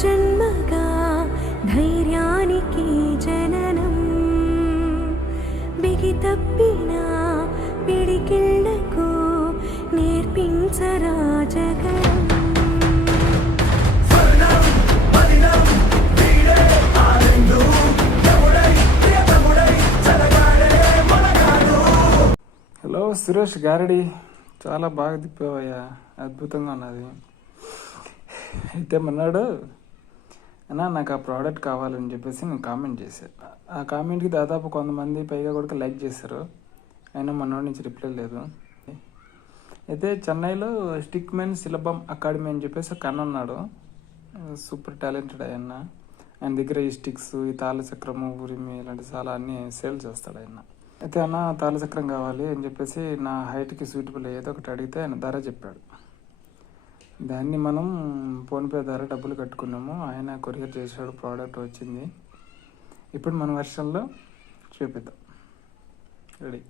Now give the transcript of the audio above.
జన్మగా ధైర్యానికి జననం బిగి తప్పిన పిడికిళ్లకు నేర్పించరా జగడం. హలో సురేష్ గారడి, చాలా బాగా తిప్పావయ్యా, అద్భుతంగా ఉన్నది. అయితే మొన్నాడు అన్నా నాకు ఆ ప్రోడక్ట్ కావాలని చెప్పేసి నేను కామెంట్ చేశాను. ఆ కామెంట్కి దాదాపు కొంతమంది పైగా కూడా లైక్ చేశారు. అయినా మొన్నటి నుంచి రిప్లై లేదు. అయితే చెన్నైలో స్టిక్ మెన్ సిలబమ్ అకాడమీ అని చెప్పేసి ఒక అన్న ఉన్నాడు, సూపర్ టాలెంటెడ్ ఆయన. ఆయన దగ్గర ఈ స్టిక్స్, ఈ తాళచక్రము, ఉరిమి ఇలాంటి చాలా అన్నీ సేల్ చేస్తాడు ఆయన. అయితే అన్న తాళచక్రం కావాలి అని చెప్పేసి నా హైట్కి సూటబుల్ అయ్యేది ఒకటి అడిగితే ఆయన ధర చెప్పాడు. దాన్ని మనం ఫోన్పే ద్వారా డబ్బులు కట్టుకున్నాము. ఆయన కొరియర్ చేశాడు, ప్రోడక్ట్ వచ్చింది. ఇప్పుడు మన వర్షన్లో చూపిద్దాం. రెడీ.